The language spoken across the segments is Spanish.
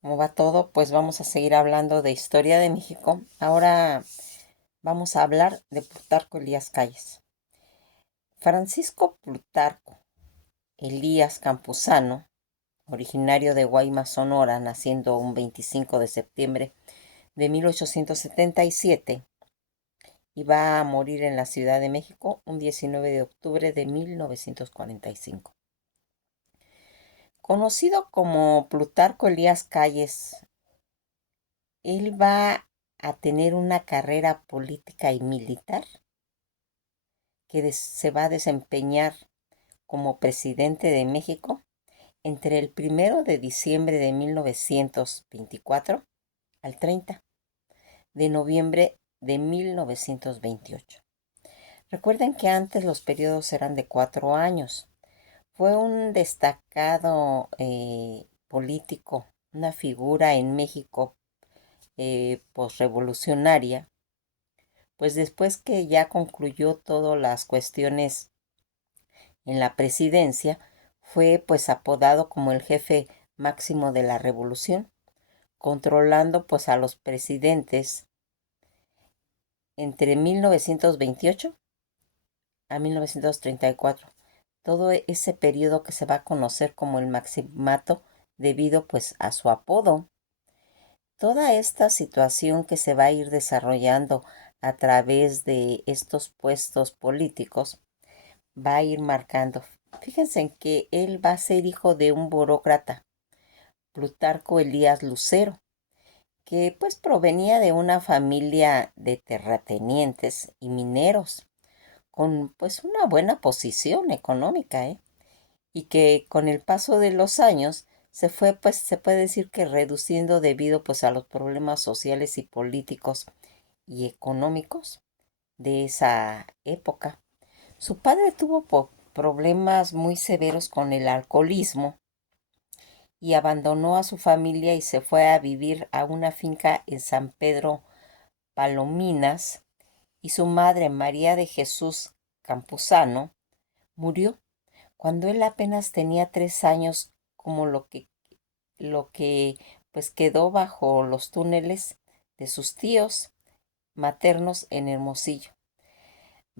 ¿Cómo va todo? Pues vamos a seguir hablando de historia de México. Ahora vamos a hablar de Plutarco Elías Calles. Francisco Plutarco Elías Campuzano, originario de Guaymas, Sonora, naciendo un 25 de septiembre de 1877 y va a morir en la Ciudad de México un 19 de octubre de 1945. Conocido como Plutarco Elías Calles, él va a tener una carrera política y militar que se va a desempeñar como presidente de México entre el 1 de diciembre de 1924 al 30 de noviembre de 1928. Recuerden que antes los periodos eran de 4 años. Fue un destacado político, una figura en México posrevolucionaria, pues después que ya concluyó todas las cuestiones en la presidencia, fue pues apodado como el jefe máximo de la revolución, controlando pues a los presidentes entre 1928 a 1934, todo ese periodo que se va a conocer como el maximato debido pues a su apodo. Toda esta situación que se va a ir desarrollando a través de estos puestos políticos va a ir marcando. Fíjense en que él va a ser hijo de un burócrata, Plutarco Elías Lucero, que pues provenía de una familia de terratenientes y mineros, con pues una buena posición económica, y que con el paso de los años se fue, pues se puede decir que reduciendo debido pues a los problemas sociales y políticos y económicos de esa época. Su padre tuvo problemas muy severos con el alcoholismo y abandonó a su familia y se fue a vivir a una finca en San Pedro Palominas, y su madre, María de Jesús Campuzano, murió cuando él apenas tenía 3 años, como lo que pues quedó bajo los túneles de sus tíos maternos en Hermosillo.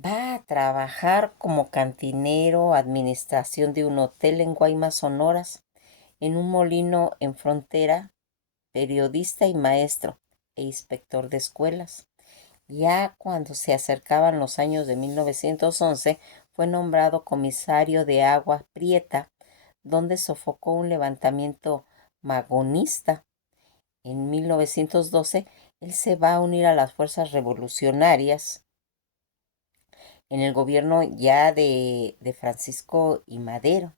Va a trabajar como cantinero, administración de un hotel en Guaymas, Sonoras, en un molino en Frontera, periodista y maestro e inspector de escuelas. Ya cuando se acercaban los años de 1911, fue nombrado comisario de Agua Prieta, donde sofocó un levantamiento magonista. En 1912, él se va a unir a las fuerzas revolucionarias en el gobierno ya de Francisco I. Madero,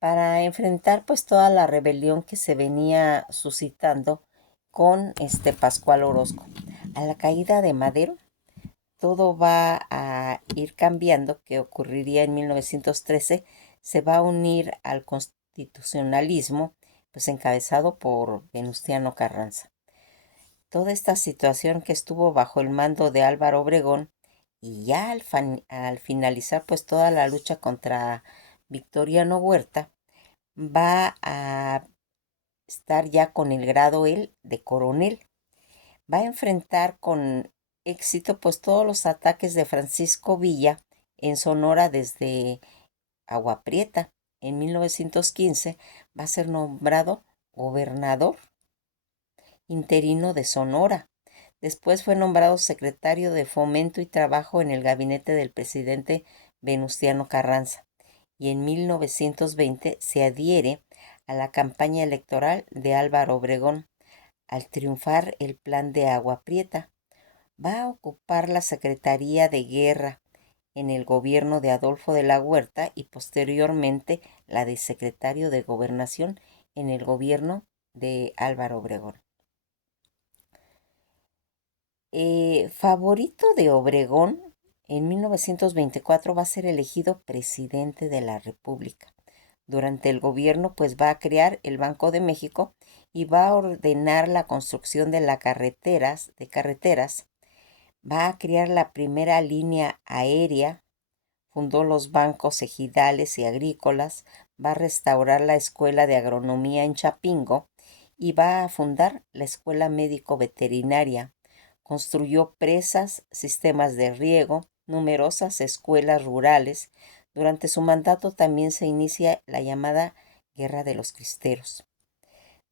para enfrentar pues toda la rebelión que se venía suscitando con este Pascual Orozco. A la caída de Madero, todo va a ir cambiando, que ocurriría en 1913, se va a unir al constitucionalismo, pues encabezado por Venustiano Carranza. Toda esta situación que estuvo bajo el mando de Álvaro Obregón, y ya al finalizar pues toda la lucha contra Victoriano Huerta, va a estar ya con el grado él de coronel. Va a enfrentar con éxito pues todos los ataques de Francisco Villa en Sonora desde Agua Prieta. En 1915 va a ser nombrado gobernador interino de Sonora. Después fue nombrado secretario de Fomento y Trabajo en el gabinete del presidente Venustiano Carranza, y en 1920 se adhiere a la campaña electoral de Álvaro Obregón. Al triunfar el plan de Agua Prieta, va a ocupar la Secretaría de Guerra en el gobierno de Adolfo de la Huerta y posteriormente la de secretario de Gobernación en el gobierno de Álvaro Obregón. Favorito de Obregón, en 1924 va a ser elegido presidente de la República. Durante el gobierno pues va a crear el Banco de México y va a ordenar la construcción de carreteras, va a crear la primera línea aérea, fundó los bancos ejidales y agrícolas, va a restaurar la escuela de agronomía en Chapingo y va a fundar la Escuela Médico Veterinaria. Construyó presas, sistemas de riego, numerosas escuelas rurales. Durante su mandato también se inicia la llamada Guerra de los Cristeros,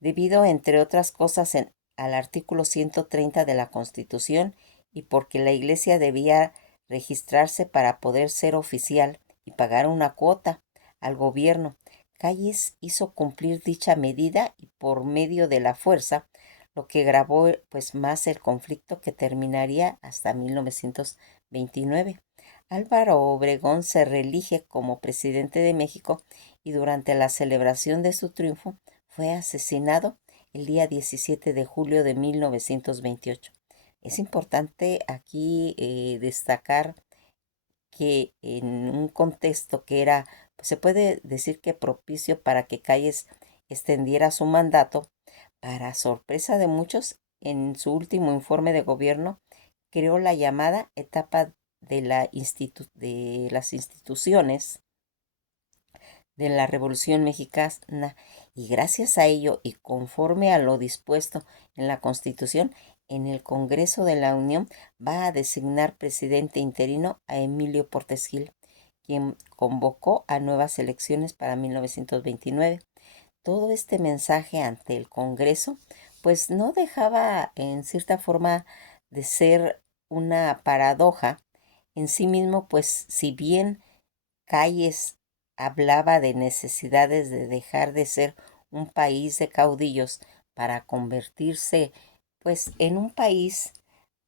debido, entre otras cosas, al artículo 130 de la Constitución y porque la Iglesia debía registrarse para poder ser oficial y pagar una cuota al gobierno. Calles hizo cumplir dicha medida y por medio de la fuerza, lo que agravó pues más el conflicto que terminaría hasta 1929. Álvaro Obregón se reelige como presidente de México y durante la celebración de su triunfo fue asesinado el día 17 de julio de 1928. Es importante aquí destacar que en un contexto que era, pues se puede decir que propicio para que Calles extendiera su mandato, para sorpresa de muchos, en su último informe de gobierno creó la llamada etapa de las instituciones de la Revolución Mexicana, y gracias a ello y conforme a lo dispuesto en la Constitución, en el Congreso de la Unión va a designar presidente interino a Emilio Portes Gil, quien convocó a nuevas elecciones para 1929. Todo este mensaje ante el Congreso pues no dejaba en cierta forma de ser una paradoja en sí mismo, pues si bien Calles hablaba de necesidades de dejar de ser un país de caudillos para convertirse pues en un país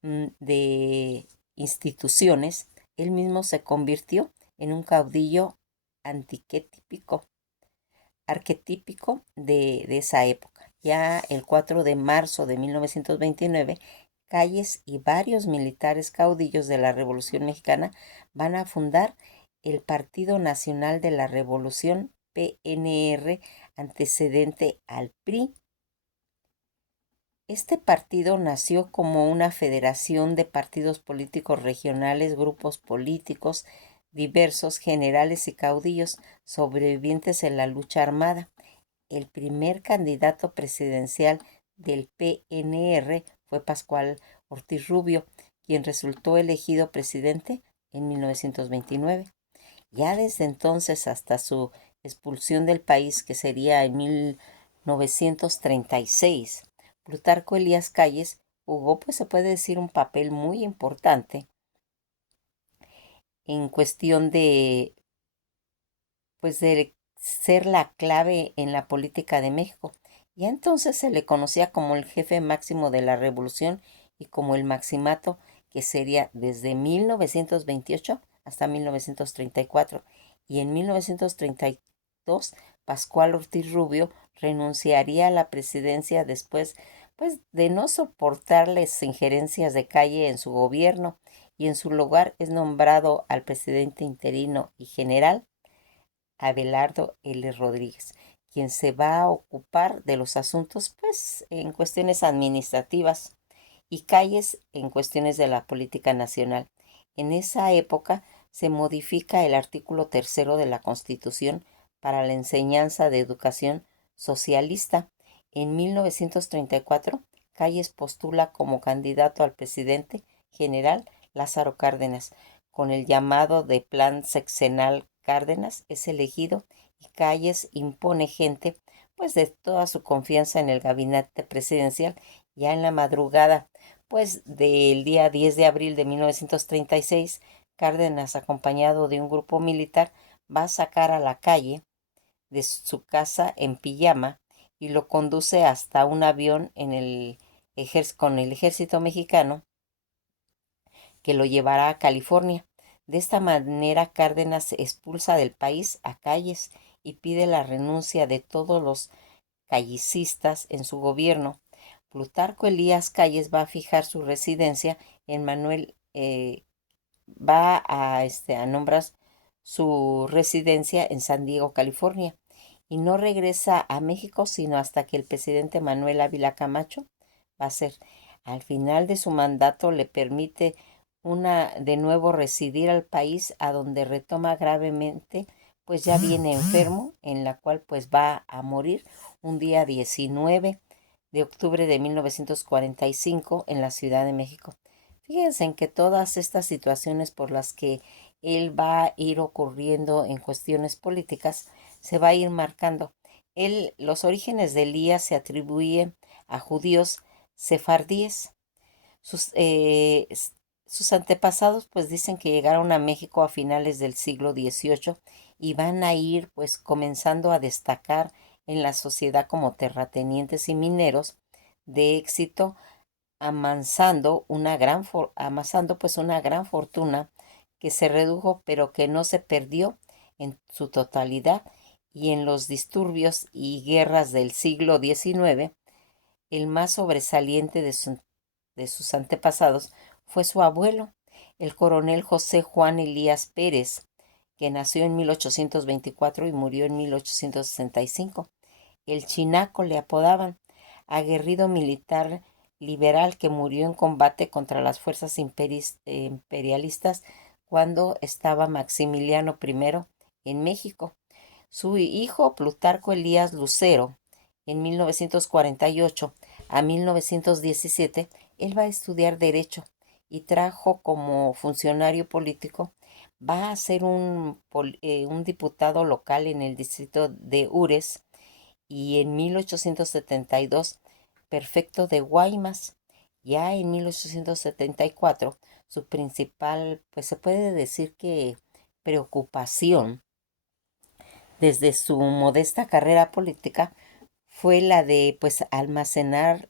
de instituciones. Él mismo se convirtió en un caudillo arquetípico de esa época. Ya el 4 de marzo de 1929, Calles y varios militares caudillos de la Revolución Mexicana van a fundar el Partido Nacional de la Revolución, PNR, antecedente al PRI. Este partido nació como una federación de partidos políticos regionales, grupos políticos diversos, generales y caudillos sobrevivientes en la lucha armada. El primer candidato presidencial del PNR fue Pascual Ortiz Rubio, quien resultó elegido presidente en 1929. Ya desde entonces hasta su expulsión del país, que sería en 1936, Plutarco Elías Calles jugó, pues se puede decir, un papel muy importante en cuestión de ser la clave en la política de México. Y entonces se le conocía como el jefe máximo de la revolución y como el maximato, que sería desde 1928 hasta 1934. Y en 1932, Pascual Ortiz Rubio renunciaría a la presidencia después, pues, de no soportar las injerencias de Calle en su gobierno, y en su lugar es nombrado al presidente interino y general Abelardo L. Rodríguez, quien se va a ocupar de los asuntos, pues, en cuestiones administrativas, y Calles en cuestiones de la política nacional. En esa época se modifica el artículo tercero de la Constitución para la enseñanza de educación socialista. En 1934, Calles postula como candidato al presidente general Lázaro Cárdenas. Con el llamado de Plan Sexenal Cárdenas es elegido y Calles impone gente pues de toda su confianza en el gabinete presidencial. Ya en la madrugada pues del día 10 de abril de 1936, Cárdenas, acompañado de un grupo militar, va a sacar a la calle de su casa en pijama y lo conduce hasta un avión con el ejército mexicano, que lo llevará a California. De esta manera, Cárdenas expulsa del país a Calles y pide la renuncia de todos los callecistas en su gobierno. Plutarco Elías Calles va a fijar su residencia en Manuel, a nombrar su residencia en San Diego, California, y no regresa a México sino hasta que el presidente Manuel Ávila Camacho va a ser, al final de su mandato, le permite de nuevo residir al país, a donde retoma gravemente, pues ya viene enfermo, en la cual pues va a morir un día 19 de octubre de 1945 en la Ciudad de México. Fíjense en que todas estas situaciones por las que él va a ir ocurriendo en cuestiones políticas se va a ir marcando. Los orígenes de Elías se atribuyen a judíos sefardíes. Sus, sus antepasados pues dicen que llegaron a México a finales del siglo XVIII y van a ir pues comenzando a destacar en la sociedad como terratenientes y mineros de éxito, amasando pues una gran fortuna que se redujo pero que no se perdió en su totalidad, y en los disturbios y guerras del siglo XIX el más sobresaliente de sus antepasados fue su abuelo, el coronel José Juan Elías Pérez, que nació en 1824 y murió en 1865. El Chinaco le apodaban, aguerrido militar liberal que murió en combate contra las fuerzas imperialistas cuando estaba Maximiliano I en México. Su hijo Plutarco Elías Lucero, en 1948 a 1917, él va a estudiar Derecho y trajo como funcionario político, va a ser un diputado local en el distrito de Ures, y en 1872 prefecto de Guaymas. Ya en 1874 su principal, pues se puede decir que preocupación desde su modesta carrera política fue la de pues almacenar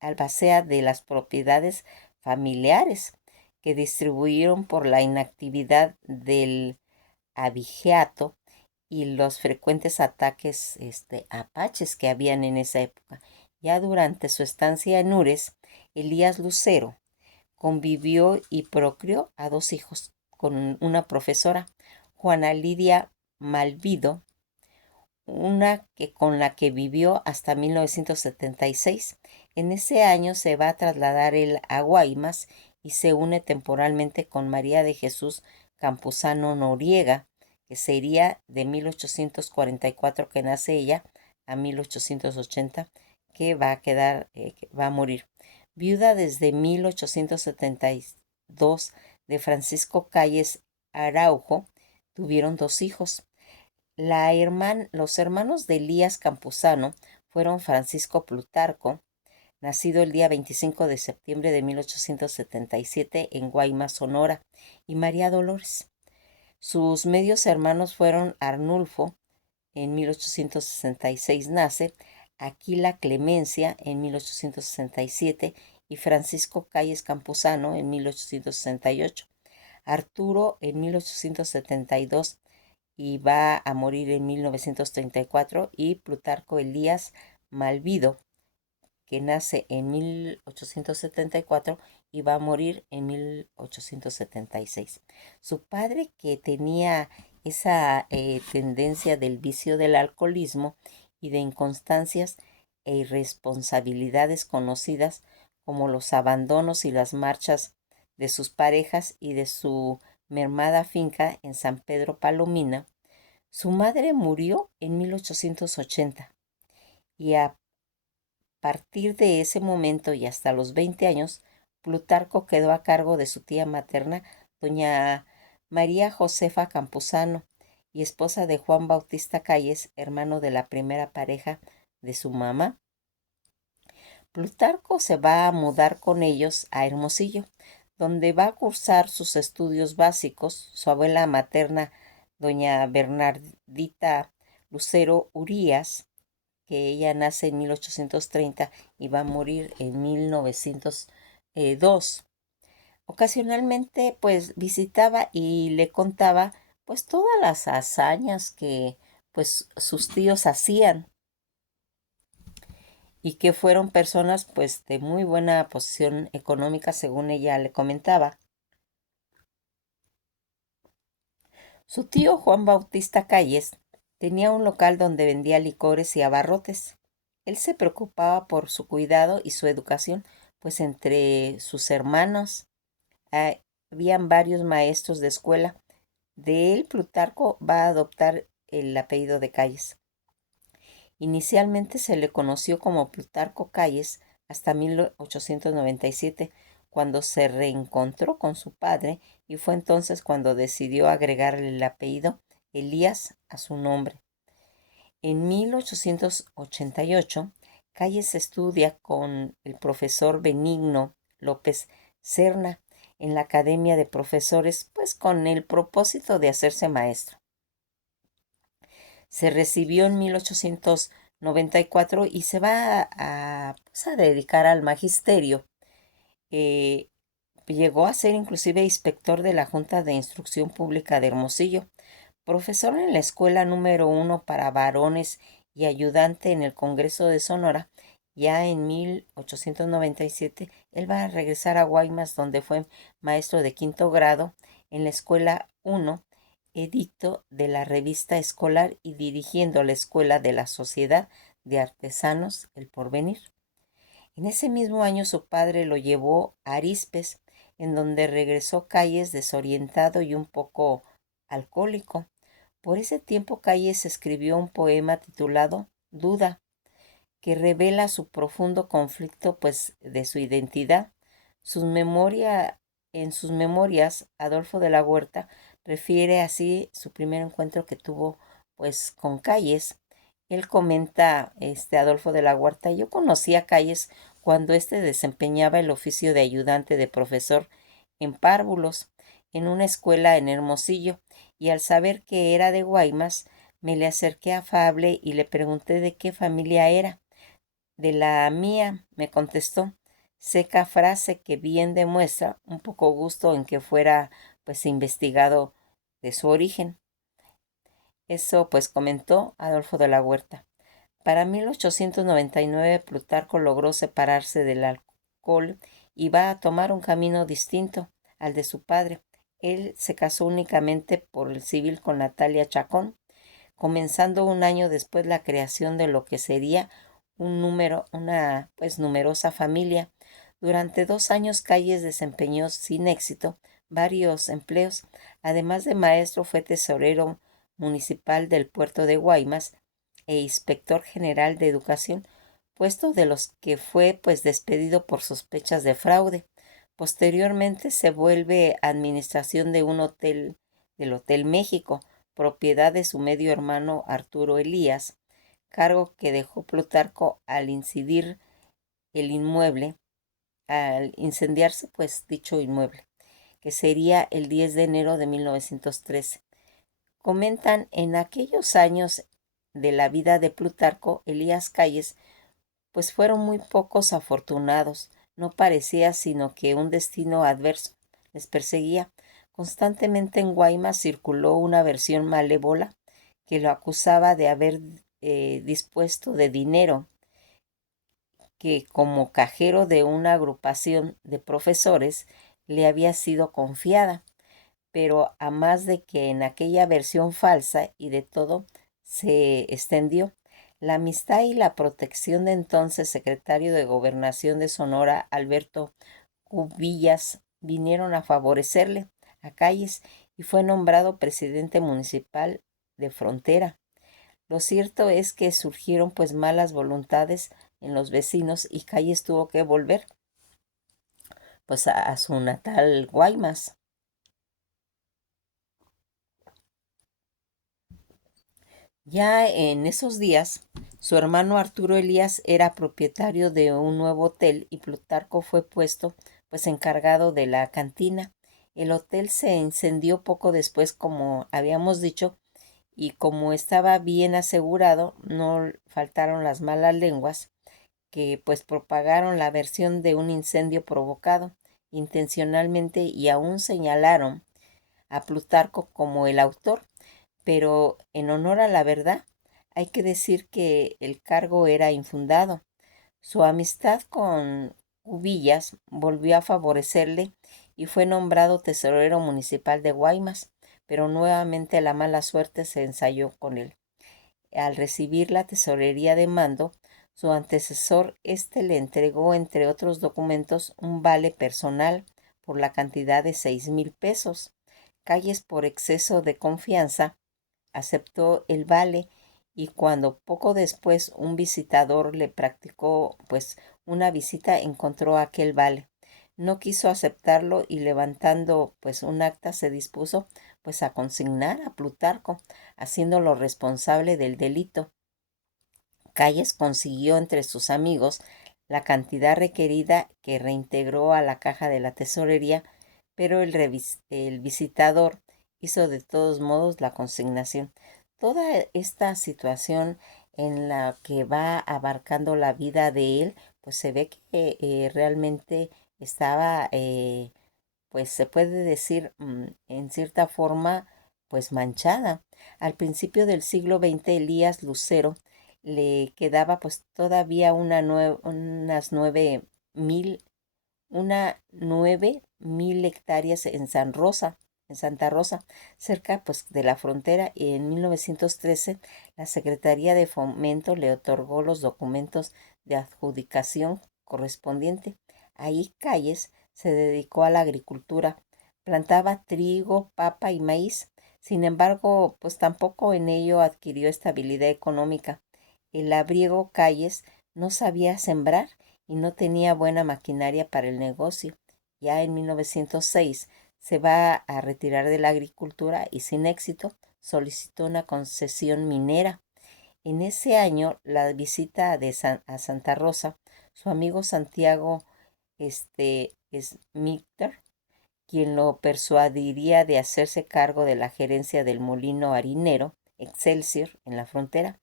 albacea de las propiedades familiares que distribuyeron por la inactividad del abigeato y los frecuentes ataques apaches que habían en esa época. Ya durante su estancia en Ures, Elías Lucero convivió y procreó a dos hijos con una profesora, Juana Lidia Malvido, una que con la que vivió hasta 1976. En ese año se va a trasladar él a Guaymas y se une temporalmente con María de Jesús Campuzano Noriega, que sería de 1844 que nace ella a 1880 que va a quedar, que va a morir. Viuda desde 1872 de Francisco Calles Araujo, tuvieron dos hijos. Los hermanos de Elías Campuzano fueron Francisco Plutarco, nacido el día 25 de septiembre de 1877 en Guaymas, Sonora, y María Dolores. Sus medios hermanos fueron Arnulfo, en 1866 nace, Aquila Clemencia en 1867 y Francisco Calles Campuzano en 1868. Arturo en 1872 y va a morir en 1934, y Plutarco Elías Malvido, que nace en 1874 y va a morir en 1876. Su padre, que tenía esa tendencia del vicio del alcoholismo y de inconstancias e irresponsabilidades conocidas como los abandonos y las marchas de sus parejas y de su mermada finca en San Pedro Palomina. Su madre murió en 1880 y a partir de ese momento y hasta los 20 años, Plutarco quedó a cargo de su tía materna, doña María Josefa Campuzano, y esposa de Juan Bautista Calles, hermano de la primera pareja de su mamá. Plutarco se va a mudar con ellos a Hermosillo, donde va a cursar sus estudios básicos. Su abuela materna, doña Bernardita Lucero Urías, que ella nace en 1830 y va a morir en 1902. Ocasionalmente, pues visitaba y le contaba pues todas las hazañas que pues sus tíos hacían, y que fueron personas pues de muy buena posición económica, según ella le comentaba. Su tío Juan Bautista Calles tenía un local donde vendía licores y abarrotes. Él se preocupaba por su cuidado y su educación, pues entre sus hermanos habían varios maestros de escuela. De él, Plutarco va a adoptar el apellido de Calles. Inicialmente se le conoció como Plutarco Calles hasta 1897, cuando se reencontró con su padre, y fue entonces cuando decidió agregarle el apellido Elías a su nombre. En 1888, Calles estudia con el profesor Benigno López Serna en la Academia de Profesores, pues con el propósito de hacerse maestro. Se recibió en 1894 y se va pues, a dedicar al magisterio. Eh, Llegó a ser inclusive inspector de la Junta de Instrucción Pública de Hermosillo, profesor en la Escuela número 1 para varones y ayudante en el Congreso de Sonora. Ya en 1897, él va a regresar a Guaymas, donde fue maestro de quinto grado en la Escuela 1, edicto de la revista escolar, y dirigiendo la Escuela de la Sociedad de Artesanos El Porvenir. En ese mismo año su padre lo llevó a Arizpes, en donde regresó Calles desorientado y un poco alcohólico. Por ese tiempo Calles escribió un poema titulado Duda, que revela su profundo conflicto pues de su identidad. En sus memorias, Adolfo de la Huerta refiere así su primer encuentro que tuvo pues con Calles. Él comenta, Adolfo de la Huerta: yo conocí a Calles cuando desempeñaba el oficio de ayudante de profesor en párvulos en una escuela en Hermosillo, y al saber que era de Guaymas, me le acerqué afable y le pregunté de qué familia era. De la mía, me contestó, seca frase que bien demuestra un poco gusto en que fuera pues investigado de su origen. Eso pues comentó Adolfo de la Huerta. Para 1899 Plutarco logró separarse del alcohol y va a tomar un camino distinto al de su padre. Él se casó únicamente por el civil con Natalia Chacón, comenzando un año después la creación de lo que sería una pues numerosa familia. Durante 2 años Calles desempeñó sin éxito varios empleos. Además de maestro, fue tesorero municipal del puerto de Guaymas e inspector general de educación, puesto de los que fue pues despedido por sospechas de fraude. Posteriormente se vuelve administración de un hotel, del Hotel México, propiedad de su medio hermano Arturo Elías, cargo que dejó Plutarco al incendiarse pues dicho inmueble, que sería el 10 de enero de 1913. Comentan: en aquellos años de la vida de Plutarco, Elías Calles pues fueron muy pocos afortunados. No parecía sino que un destino adverso les perseguía. Constantemente en Guaymas circuló una versión malévola que lo acusaba de haber dispuesto de dinero que como cajero de una agrupación de profesores le había sido confiada, pero a más de que en aquella versión falsa y de todo se extendió. La amistad y la protección de entonces secretario de Gobernación de Sonora, Alberto Cubillas, vinieron a favorecerle a Calles, y fue nombrado presidente municipal de Frontera. Lo cierto es que surgieron pues malas voluntades en los vecinos, y Calles tuvo que volver pues a su natal Guaymas. Ya en esos días, su hermano Arturo Elías era propietario de un nuevo hotel y Plutarco fue puesto pues encargado de la cantina. El hotel se incendió poco después, como habíamos dicho, y como estaba bien asegurado, no faltaron las malas lenguas que pues propagaron la versión de un incendio provocado intencionalmente, y aún señalaron a Plutarco como el autor, pero en honor a la verdad hay que decir que el cargo era infundado. Su amistad con Cubillas volvió a favorecerle y fue nombrado tesorero municipal de Guaymas, pero nuevamente la mala suerte se ensayó con él. Al recibir la tesorería de mando, su antecesor le entregó, entre otros documentos, un vale personal por la cantidad de 6,000 pesos. Calles, por exceso de confianza, aceptó el vale y cuando poco después un visitador le practicó pues una visita, encontró aquel vale. No quiso aceptarlo y levantando pues un acta se dispuso pues a consignar a Plutarco, haciéndolo responsable del delito. Calles consiguió entre sus amigos la cantidad requerida que reintegró a la caja de la tesorería, pero el visitador hizo de todos modos la consignación. Toda esta situación en la que va abarcando la vida de él, pues se ve que realmente estaba, pues se puede decir en cierta forma, pues manchada. Al principio del siglo XX, Elías Lucero le quedaba pues todavía unas 9.000 hectáreas en Santa Rosa, cerca pues de la frontera, y en 1913 la Secretaría de Fomento le otorgó los documentos de adjudicación correspondiente. Ahí Calles se dedicó a la agricultura, plantaba trigo, papa y maíz. Sin embargo, pues tampoco en ello adquirió estabilidad económica. El labriego Calles no sabía sembrar y no tenía buena maquinaria para el negocio. Ya en 1906 se va a retirar de la agricultura y sin éxito solicitó una concesión minera. En ese año, la visita a Santa Rosa, su amigo Santiago Smithter, quien lo persuadiría de hacerse cargo de la gerencia del molino harinero Excelsior en la frontera.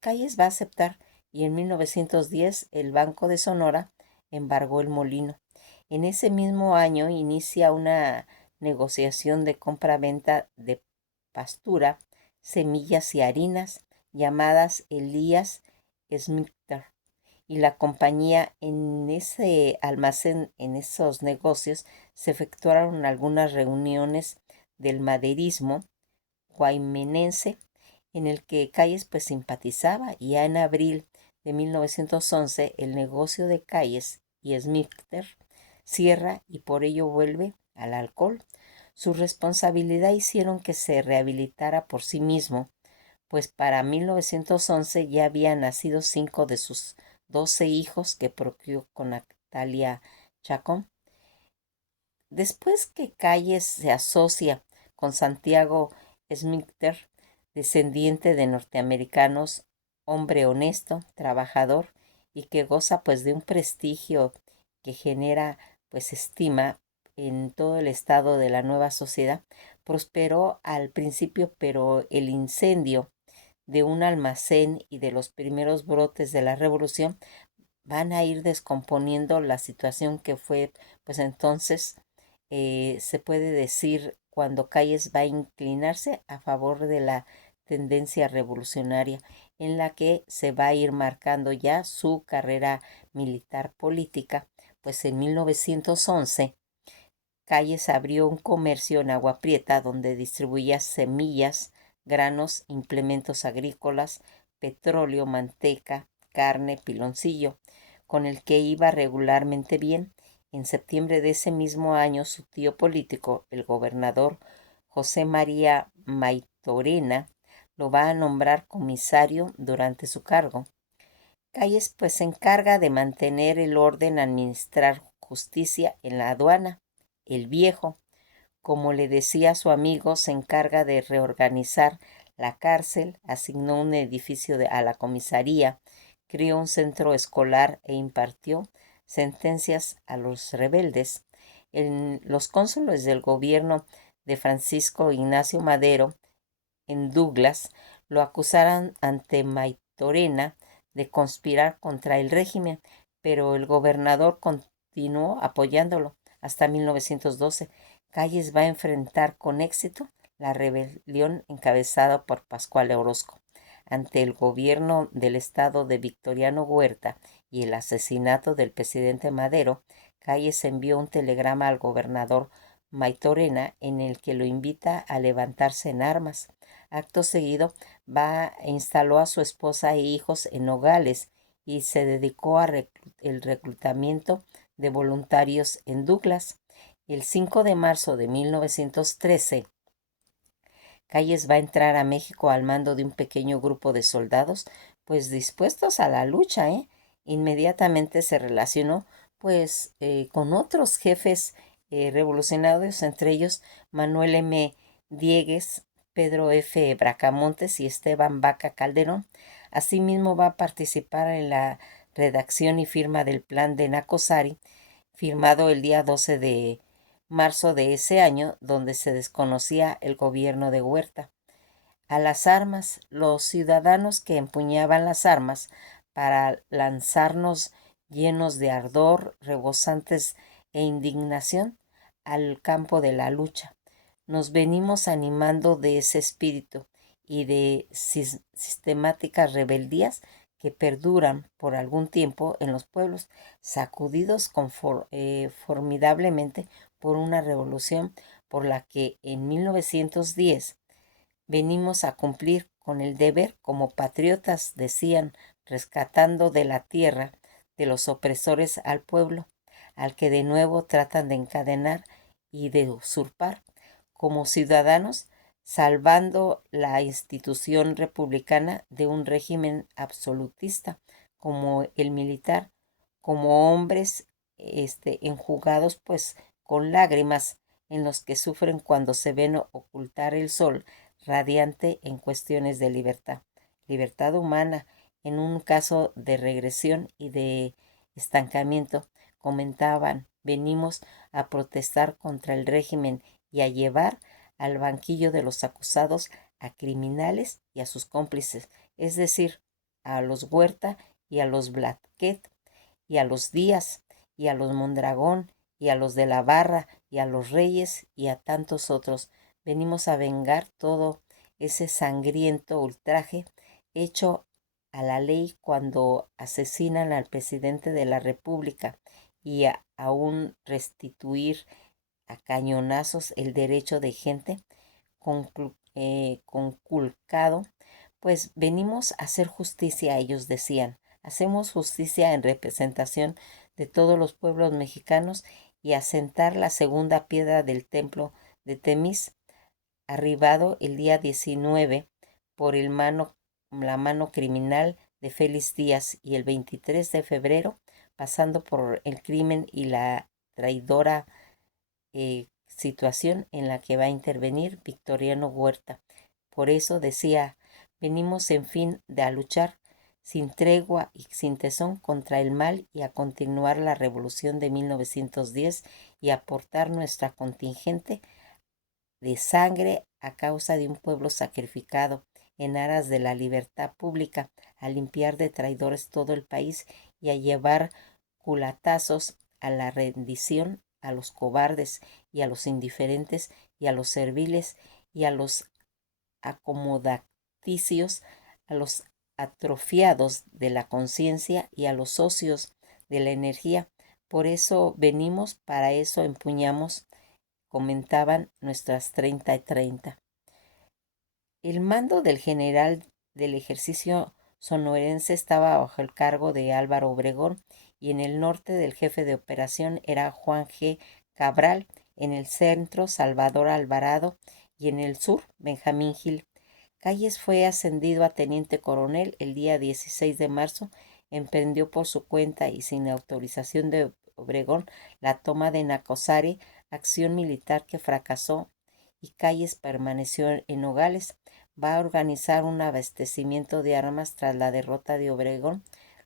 Calles va a aceptar y en 1910 el Banco de Sonora embargó el molino. En ese mismo año inicia una negociación de compra-venta de pastura, semillas y harinas llamadas Elías Smithter, y la compañía. En ese almacén, en esos negocios, se efectuaron algunas reuniones del maderismo guaymenense en el que Calles pues simpatizaba, y ya en abril de 1911 el negocio de Calles y Smithter cierra y por ello vuelve al alcohol. Su responsabilidad hicieron que se rehabilitara por sí mismo, pues para 1911 ya habían nacido 5 de sus 12 hijos que procreó con Natalia Chacón. Después que Calles se asocia con Santiago Smithter, descendiente de norteamericanos, hombre honesto, trabajador y que goza pues de un prestigio que genera pues estima en todo el estado de la nueva sociedad, prosperó al principio, pero el incendio de un almacén y de los primeros brotes de la revolución van a ir descomponiendo la situación que fue, pues entonces se puede decir cuando Calles va a inclinarse a favor de la tendencia revolucionaria, en la que se va a ir marcando ya su carrera militar política. Pues en 1911 Calles abrió un comercio en Agua Prieta donde distribuía semillas, granos, implementos agrícolas, petróleo, manteca, carne, piloncillo, con el que iba regularmente bien. En septiembre de ese mismo año, su tío político, el gobernador José María Maytorena, lo va a nombrar comisario durante su cargo. Calles pues se encarga de mantener el orden, administrar justicia en la aduana. El viejo, como le decía a su amigo, se encarga de reorganizar la cárcel, asignó un edificio a la comisaría, creó un centro escolar e impartió sentencias a los rebeldes. Los cónsules del gobierno de Francisco Ignacio Madero en Douglas lo acusaron ante Maytorena de conspirar contra el régimen, pero el gobernador continuó apoyándolo hasta 1912. Calles va a enfrentar con éxito la rebelión encabezada por Pascual Orozco. Ante el gobierno del estado de Victoriano Huerta y el asesinato del presidente Madero, Calles envió un telegrama al gobernador Maytorena en el que lo invita a levantarse en armas. Acto seguido instaló a su esposa e hijos en Nogales y se dedicó al reclutamiento de voluntarios en Douglas. El 5 de marzo de 1913, Calles va a entrar a México al mando de un pequeño grupo de soldados, pues dispuestos a la lucha, ¿eh? Inmediatamente se relacionó, pues, con otros jefes revolucionarios, entre ellos Manuel M. Diegues, Pedro F. Bracamontes y Esteban Vaca Calderón. Asimismo va a participar en la redacción y firma del plan de Nacosari, firmado el día 12 de marzo de ese año, donde se desconocía el gobierno de Huerta. A las armas, los ciudadanos que empuñaban las armas para lanzarnos llenos de ardor, rebosantes e indignación al campo de la lucha. Nos venimos animando de ese espíritu y de sistemáticas rebeldías que perduran por algún tiempo en los pueblos, sacudidos formidablemente por una revolución por la que en 1910 venimos a cumplir con el deber como patriotas, decían, rescatando de la tierra de los opresores al pueblo, al que de nuevo tratan de encadenar y de usurpar, como ciudadanos, salvando la institución republicana de un régimen absolutista como el militar, como hombres enjugados pues con lágrimas en los que sufren cuando se ven ocultar el sol radiante en cuestiones de libertad, libertad humana, en un caso de regresión y de estancamiento. Comentaban, venimos a protestar contra el régimen y a llevar al banquillo de los acusados a criminales y a sus cómplices, es decir, a los Huerta y a los Blasquet y a los Díaz y a los Mondragón y a los de la Barra y a los Reyes y a tantos otros. Venimos a vengar todo ese sangriento ultraje hecho a la ley cuando asesinan al presidente de la República y a aún restituir a cañonazos el derecho de gente conculcado, pues venimos a hacer justicia, ellos decían. Hacemos justicia en representación de todos los pueblos mexicanos y a sentar la segunda piedra del templo de Temis, arribado el día 19 por la mano criminal de Félix Díaz y el 23 de febrero, pasando por el crimen y la traidora situación en la que va a intervenir Victoriano Huerta. Por eso decía, venimos en fin de a luchar sin tregua y sin tesón contra el mal y a continuar la revolución de 1910 y aportar nuestra contingente de sangre a causa de un pueblo sacrificado en aras de la libertad pública, a limpiar de traidores todo el país y a llevar culatazos a la rendición, a los cobardes y a los indiferentes y a los serviles y a los acomodaticios, a los atrofiados de la conciencia y a los socios de la energía. Por eso venimos, para eso empuñamos, comentaban nuestras 30 y 30. El mando del general del ejército sonorense estaba bajo el cargo de Álvaro Obregón y en el norte del jefe de operación era Juan G. Cabral, en el centro Salvador Alvarado y en el sur Benjamín Gil. Calles fue ascendido a teniente coronel el día 16 de marzo, emprendió por su cuenta y sin autorización de Obregón la toma de Nacosari, acción militar que fracasó y Calles permaneció en Nogales. Va a organizar un abastecimiento de armas tras la derrota de Obregón.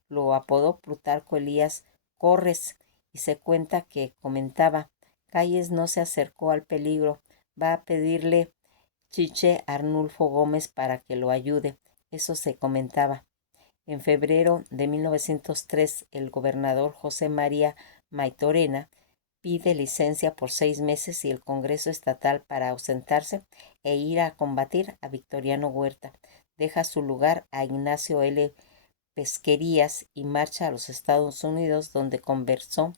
Lo apodó Plutarco Elías Corres y se cuenta que comentaba, Calles no se acercó al peligro, va a pedirle Chiche Arnulfo Gómez para que lo ayude. Eso se comentaba. En febrero de 1903, el gobernador José María Maitorena pide licencia por 6 meses y el Congreso Estatal para ausentarse e ir a combatir a Victoriano Huerta. Deja su lugar a Ignacio L. Pesquerías y marcha a los Estados Unidos, donde conversó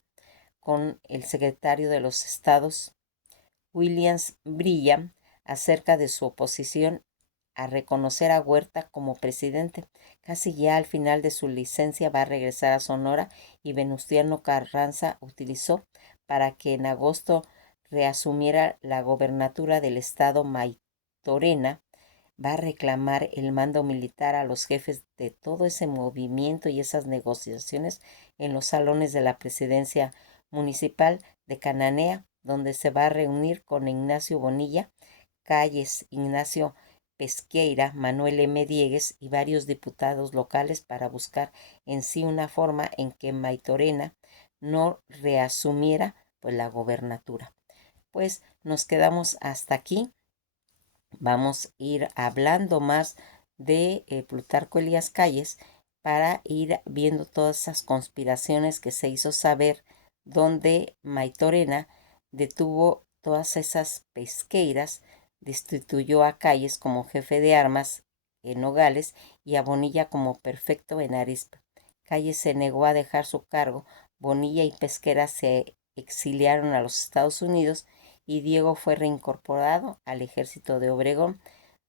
con el secretario de los Estados, Williams Brigham, acerca de su oposición a reconocer a Huerta como presidente. Casi ya al final de su licencia va a regresar a Sonora y Venustiano Carranza utilizó para que en agosto reasumiera la gobernatura del estado Maytorena va a reclamar el mando militar a los jefes de todo ese movimiento y esas negociaciones en los salones de la presidencia municipal de Cananea, donde se va a reunir con Ignacio Bonilla, Calles, Ignacio Pesqueira, Manuel M. Diegues y varios diputados locales para buscar en sí una forma en que Maytorena no reasumiera pues la gobernatura. Pues nos quedamos hasta aquí. Vamos a ir hablando más de Plutarco Elías Calles para ir viendo todas esas conspiraciones que se hizo saber, donde Maytorena detuvo todas esas pesqueiras, destituyó a Calles como jefe de armas en Nogales y a Bonilla como prefecto en Arizpe. Calles se negó a dejar su cargo. Bonilla y Pesquera se exiliaron a los Estados Unidos y Diego fue reincorporado al ejército de Obregón.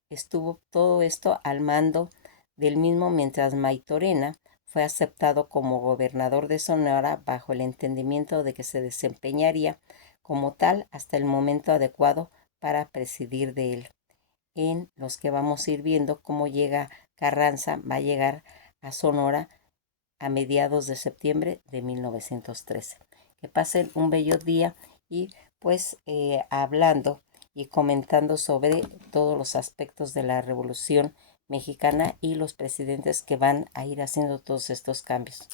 Estuvo todo esto al mando del mismo, mientras Maytorena fue aceptado como gobernador de Sonora bajo el entendimiento de que se desempeñaría como tal hasta el momento adecuado para presidir de él. En los que vamos a ir viendo cómo llega Carranza, va a llegar a Sonora a mediados de septiembre de 1913. Que pasen un bello día y pues hablando y comentando sobre todos los aspectos de la Revolución Mexicana y los presidentes que van a ir haciendo todos estos cambios.